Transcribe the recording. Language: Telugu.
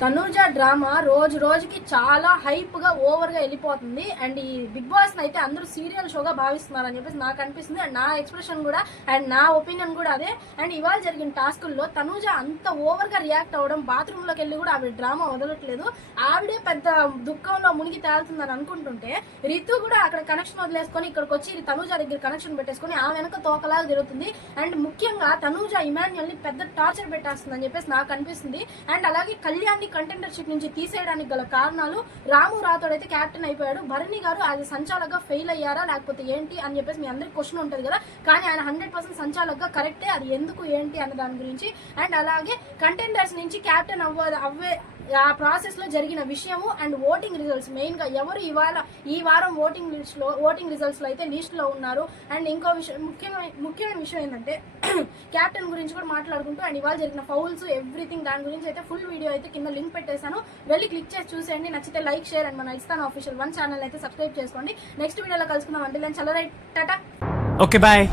తనూజ డ్రామా రోజు రోజుకి చాలా హైప్ గా ఓవర్ గా వెళ్ళిపోతుంది. అండ్ ఈ బిగ్ బాస్ అయితే అందరూ సీరియల్ షోగా భావిస్తున్నారు అని చెప్పేసి నాకు అనిపిస్తుంది. అండ్ నా ఎక్స్ప్రెషన్ కూడా అండ్ నా ఒపీనియన్ కూడా అదే. అండ్ ఇవాళ జరిగిన టాస్కుల్లో తనూజ అంత ఓవర్ గా రియాక్ట్ అవ్వడం, బాత్రూమ్ లోకి వెళ్ళి కూడా ఆవిడ డ్రామా వదలట్లేదు. ఆవిడే పెద్ద దుఃఖంలో మునిగి తేలుతుందని అనుకుంటుంటే రితు కూడా అక్కడ కనెక్షన్ వదిలేసుకొని ఇక్కడికి వచ్చి తనూజ దగ్గర కనెక్షన్ పెట్టేసుకొని ఆ వెనక తోకలాగా తిరుగుతుంది. అండ్ ముఖ్యంగా తనూజ ఇమాన్యుయల్ ని పెద్ద టార్చర్ పెట్టేస్తుంది అని చెప్పేసి నాకు అనిపిస్తుంది. అండ్ అలాగే కళ్యాణ్ కంటెండర్షిప్ నుంచి తీసేయడానికి గల కారణాలు, రాము రాథోడ్ అయితే క్యాప్టెన్ అయిపోయాడు, భరణి గారు అది సంచాలకుగా ఫెయిల్ అయ్యారా లేకపోతే ఏంటి అని చెప్పేసి మీ అందరికి క్వశ్చన్ ఉంటుంది కదా. కానీ ఆయన 100% సంచాలకుగా కరెక్టే, అది ఎందుకు ఏంటి అన్న దాని గురించి. అండ్ అలాగే కంటెండర్స్ నుంచి క్యాప్టెన్ అవే ఆ ప్రాసెస్ లో జరిగిన విషయము అండ్ ఓటింగ్ రిజల్ట్స్, మెయిన్ గా ఎవరు ఈ వారం ఓటింగ్ రిజల్ట్స్ లో అయితే లిస్ట్ లో ఉన్నారు. అండ్ ఇంకో విషయం, ముఖ్యమైన విషయం ఏంటంటే క్యాప్టెన్ గురించి కూడా మాట్లాడుకుంటూ అండ్ ఇవాళ జరిగిన ఫౌల్స్ ఎవ్రీథింగ్ దాని గురించి అయితే ఫుల్ వీడియో అయితే కింద లింక్ పెట్టేశాను, వెళ్ళి క్లిక్ చేసి చూసేయండి. నచ్చితే లైక్, షేర్ అండ్ మన ఇస్తాను ఆఫీషియల్ 1 ఛానల్ అయితే సబ్స్క్రైబ్ చేసుకోండి. నెక్స్ట్ వీడియోలో కలుసుకుందాం. అంటే చలో రైట్, టాటా, ఓకే బాయ్.